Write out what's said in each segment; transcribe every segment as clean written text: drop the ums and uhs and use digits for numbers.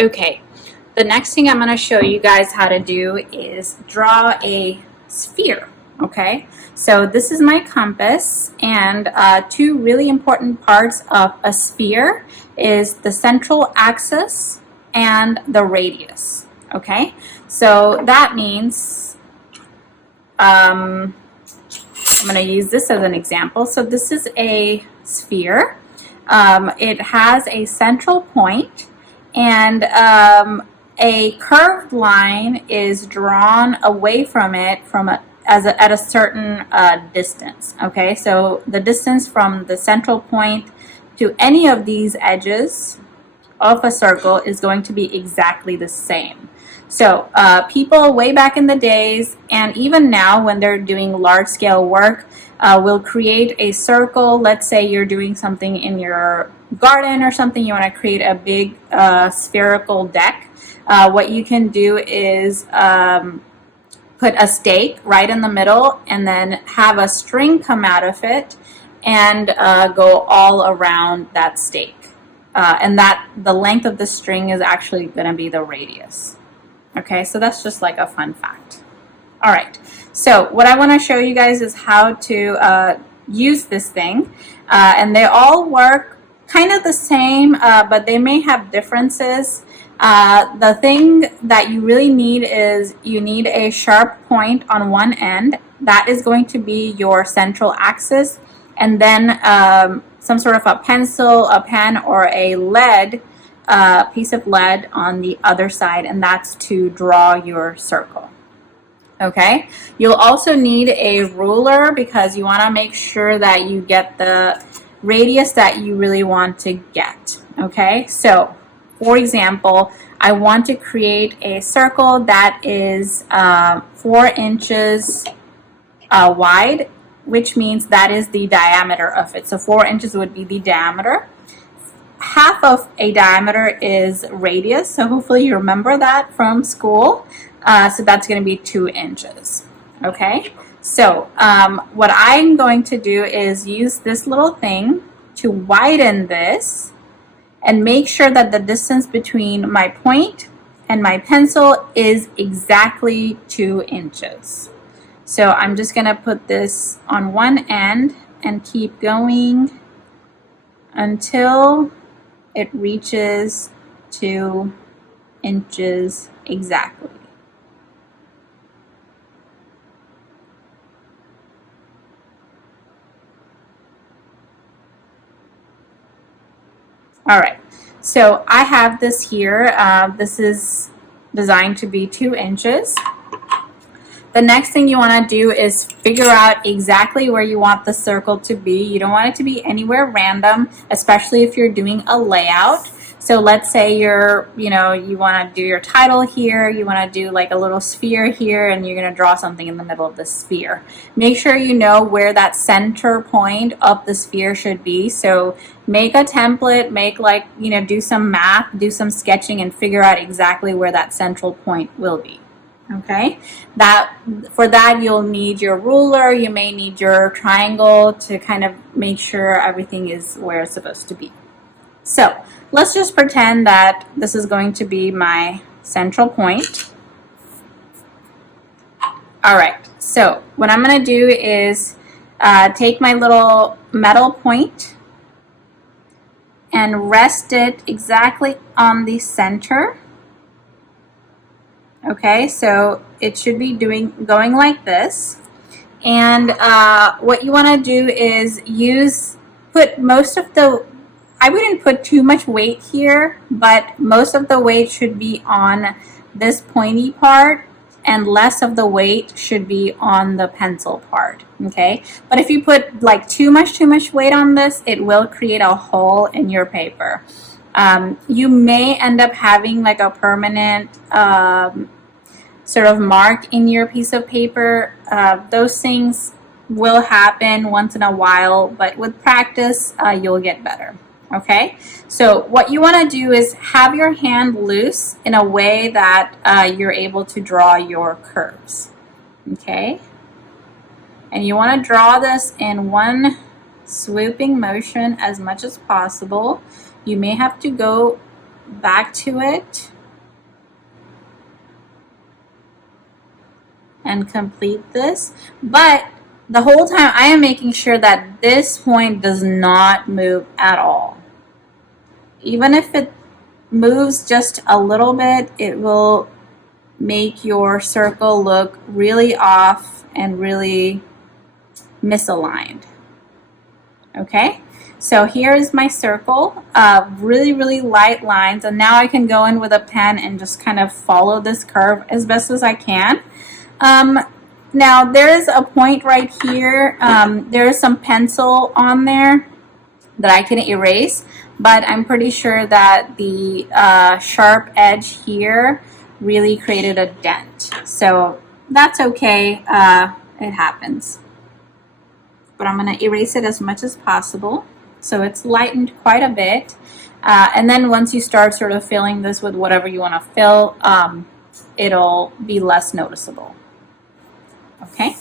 Okay, the next thing I'm going to show you guys how to do is draw a sphere. Okay, so this is my compass, and two really important parts of a sphere is the central axis and the radius. Okay, so that means I'm going to use this as an example. So this is a sphere. It has a central point, and a curved line is drawn away from it at a certain distance. Okay, so the distance from the central point to any of these edges of a circle is going to be exactly the same. So people way back in the days, and even now when they're doing large scale work, will create a circle. Let's say you're doing something in your garden or something, you want to create a big spherical deck. What you can do is put a stake right in the middle and then have a string come out of it and go all around that stake. And that the length of the string is actually going to be the radius. Okay, so that's just like a fun fact. All right, so what I want to show you guys is how to use this thing. And they all work kind of the same, but they may have differences. The thing that you really need is you need a sharp point on one end. That is going to be your central axis. And then some sort of a pencil, a pen, or a lead piece of lead on the other side, and that's to draw your circle. Okay, you'll also need a ruler because you want to make sure that you get the radius that you really want to get. Okay, so for example, I want to create a circle that is 4 inches wide, which means that is the diameter of it. So 4 inches would be the diameter. Half of a diameter is radius, so hopefully you remember that from school. So that's going to be 2 inches. Okay, so what I'm going to do is use this little thing to widen this and make sure that the distance between my point and my pencil is exactly 2 inches. So I'm just going to put this on one end and keep going until it reaches 2 inches exactly. All right, so I have this here. This is designed to be 2 inches. The next thing you want to do is figure out exactly where you want the circle to be. You don't want it to be anywhere random, especially if you're doing a layout. So let's say you want to do your title here, you want to do like a little sphere here, and you're going to draw something in the middle of the sphere. Make sure you know where that center point of the sphere should be. So make a template, do some math, do some sketching, and figure out exactly where that central point will be. Okay, for that you'll need your ruler, you may need your triangle to kind of make sure everything is where it's supposed to be. So let's just pretend that this is going to be my central point. All right, so what I'm going to do is take my little metal point and rest it exactly on the center. Okay, so it should be going like this. And what you want to do is put most of the, I wouldn't put too much weight here, but most of the weight should be on this pointy part and less of the weight should be on the pencil part. Okay, but if you put like too much weight on this, it will create a hole in your paper. You may end up having like a permanent sort of mark in your piece of paper. Those things will happen once in a while, but with practice, you'll get better. Okay, so what you want to do is have your hand loose in a way that you're able to draw your curves. Okay, and you want to draw this in one swooping motion as much as possible. You may have to go back to it and complete this. But the whole time I am making sure that this point does not move at all. Even if it moves just a little bit, it will make your circle look really off and really misaligned. Okay, so here's my circle, really light lines, and now I can go in with a pen and just kind of follow this curve as best as I can. Now there is a point right here. There is some pencil on there that I can erase, but I'm pretty sure that the sharp edge here really created a dent. So that's okay, it happens. But I'm going to erase it as much as possible. So it's lightened quite a bit. And then once you start sort of filling this with whatever you want to fill, it'll be less noticeable. Okay,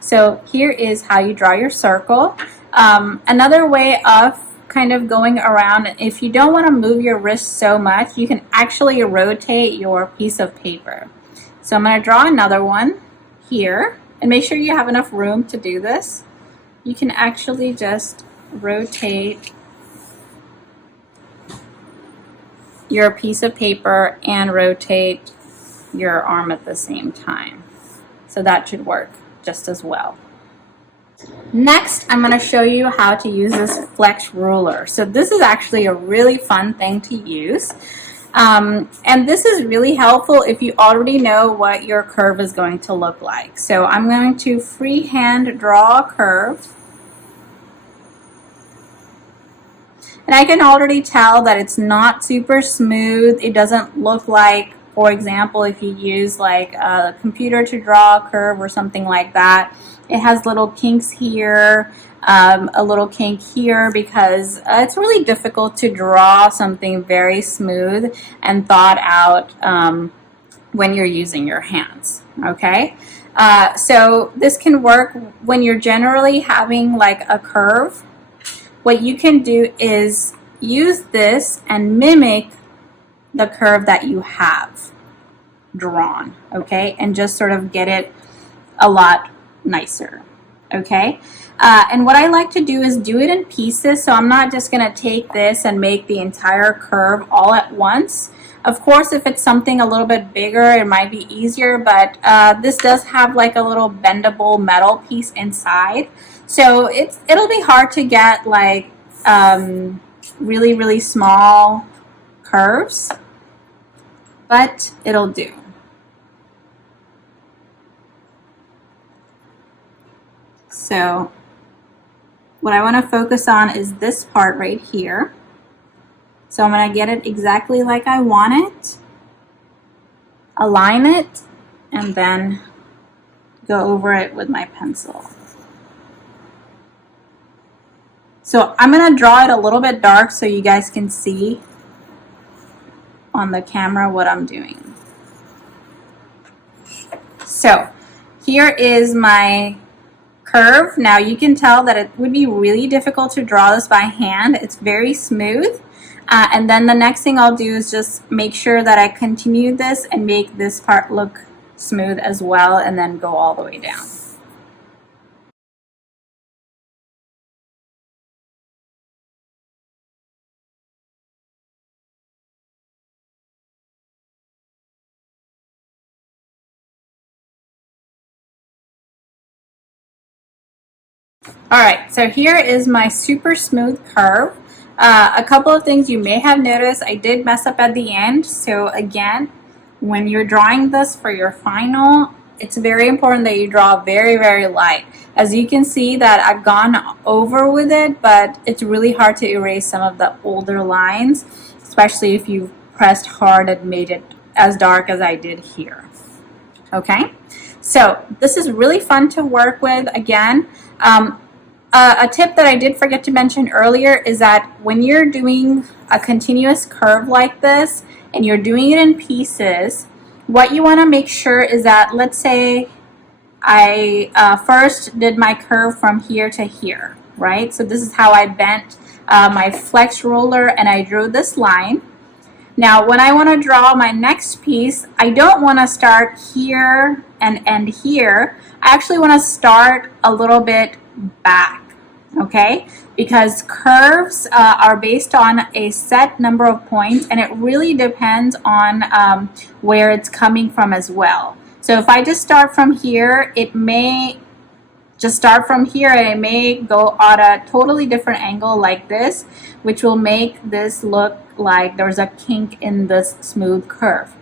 so here is how you draw your circle. Another way of kind of going around, if you don't want to move your wrist so much, you can actually rotate your piece of paper. So I'm going to draw another one here, and make sure you have enough room to do this. You can actually just rotate your piece of paper and rotate your arm at the same time. So that should work just as well. Next, I'm going to show you how to use this flex ruler. So this is actually a really fun thing to use. And this is really helpful if you already know what your curve is going to look like. So I'm going to freehand draw a curve. And I can already tell that it's not super smooth. It doesn't look like, for example, if you use like a computer to draw a curve or something like that. It has little kinks here, a little kink here, because it's really difficult to draw something very smooth and thought out when you're using your hands, okay? So this can work when you're generally having like a curve. What you can do is use this and mimic the curve that you have drawn, okay? And just sort of get it a lot nicer, okay? And what I like to do is do it in pieces, so I'm not just going to take this and make the entire curve all at once. Of course, if it's something a little bit bigger, it might be easier, but this does have like a little bendable metal piece inside, so it'll be hard to get like really small curves, but it'll do. So what I want to focus on is this part right here. So I'm going to get it exactly like I want it, align it, and then go over it with my pencil. So I'm going to draw it a little bit dark so you guys can see on the camera what I'm doing. So here is my curve. Now you can tell that it would be really difficult to draw this by hand. It's very smooth. And then the next thing I'll do is just make sure that I continue this and make this part look smooth as well, and then go all the way down. Alright, so here is my super smooth curve. A couple of things you may have noticed, I did mess up at the end. So again, when you're drawing this for your final, it's very important that you draw very light. As you can see that I've gone over with it, but it's really hard to erase some of the older lines, especially if you've pressed hard and made it as dark as I did here. Okay, so this is really fun to work with. Again, a tip that I did forget to mention earlier is that when you're doing a continuous curve like this and you're doing it in pieces, what you want to make sure is that, let's say I first did my curve from here to here, right? So this is how I bent my flex ruler and I drew this line. Now, when I want to draw my next piece, I don't want to start here and end here. I actually want to start a little bit back, okay? Because curves are based on a set number of points, and it really depends on where it's coming from as well. So if I just start from here, it may just start from here and it may go at a totally different angle like this, which will make this look like there's a kink in this smooth curve.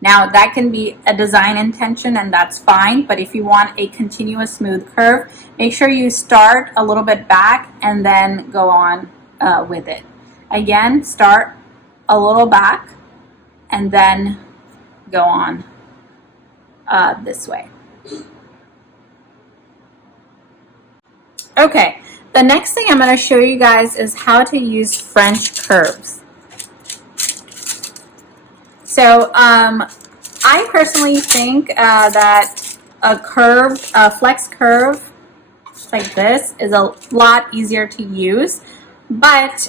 Now that can be a design intention and that's fine, but if you want a continuous smooth curve, make sure you start a little bit back and then go on with it. Again, start a little back and then go on this way. Okay, the next thing I'm going to show you guys is how to use French curves. So I personally think that a flex curve like this is a lot easier to use, but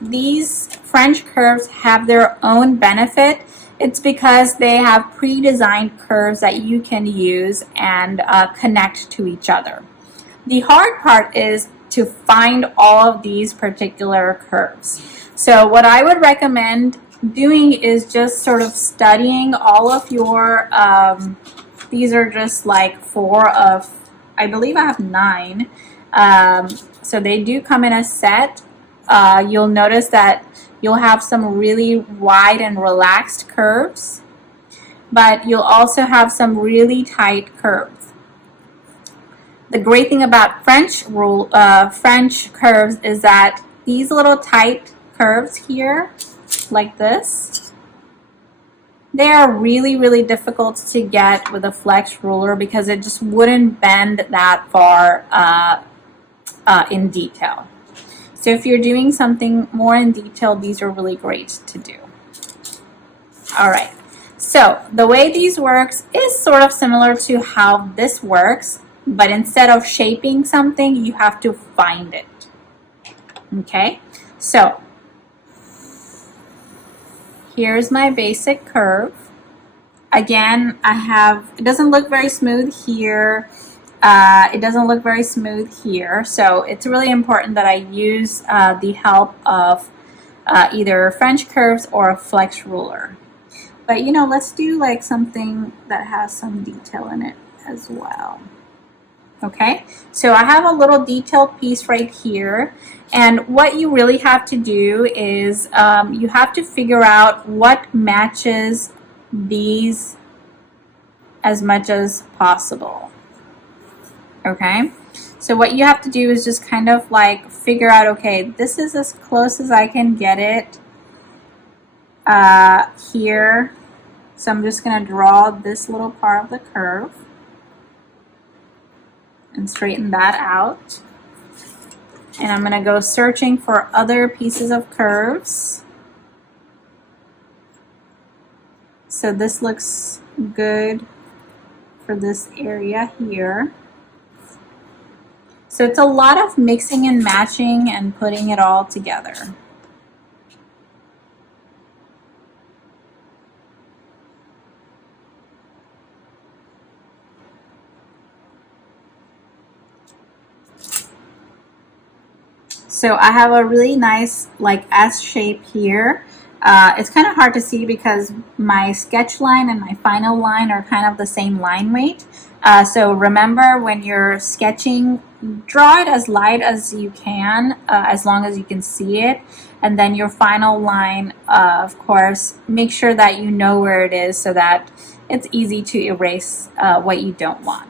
these French curves have their own benefit. It's because they have pre-designed curves that you can use and connect to each other. The hard part is to find all of these particular curves. So what I would recommend doing is just sort of studying all of your, these are just like 4 of, I believe I have 9. So they do come in a set. You'll notice that you'll have some really wide and relaxed curves, but you'll also have some really tight curves. The great thing about French curves is that these little tight curves here, like this, they are really, really difficult to get with a flex ruler because it just wouldn't bend that far in detail. So if you're doing something more in detail, these are really great to do. All right, so the way these works is sort of similar to how this works, but instead of shaping something, you have to find it. Okay, so here's my basic curve. Again, it doesn't look very smooth here. It doesn't look very smooth here. So it's really important that I use the help of either French curves or a flex ruler. But you know, let's do like something that has some detail in it as well. Okay, so I have a little detailed piece right here, and what you really have to do is you have to figure out what matches these as much as possible. Okay, so what you have to do is just kind of like figure out, okay, this is as close as I can get it here. So I'm just going to draw this little part of the curve and straighten that out. And I'm going to go searching for other pieces of curves. So this looks good for this area here. So it's a lot of mixing and matching and putting it all together. So I have a really nice like S shape here. It's kind of hard to see because my sketch line and my final line are kind of the same line weight. So remember, when you're sketching, draw it as light as you can, as long as you can see it. And then your final line, of course, make sure that you know where it is so that it's easy to erase what you don't want.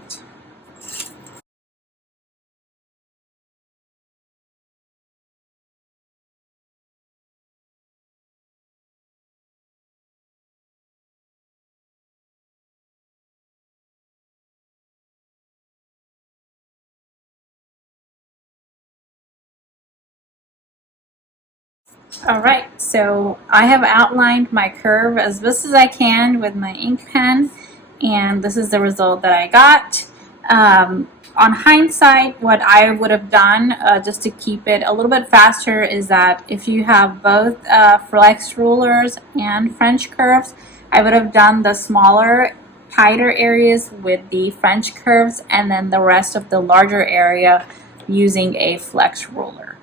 All right, so I have outlined my curve as best as I can with my ink pen, and this is the result that I got. on hindsight, what I would have done just to keep it a little bit faster is that if you have both flex rulers and French curves, I would have done the smaller, tighter areas with the French curves and then the rest of the larger area using a flex ruler.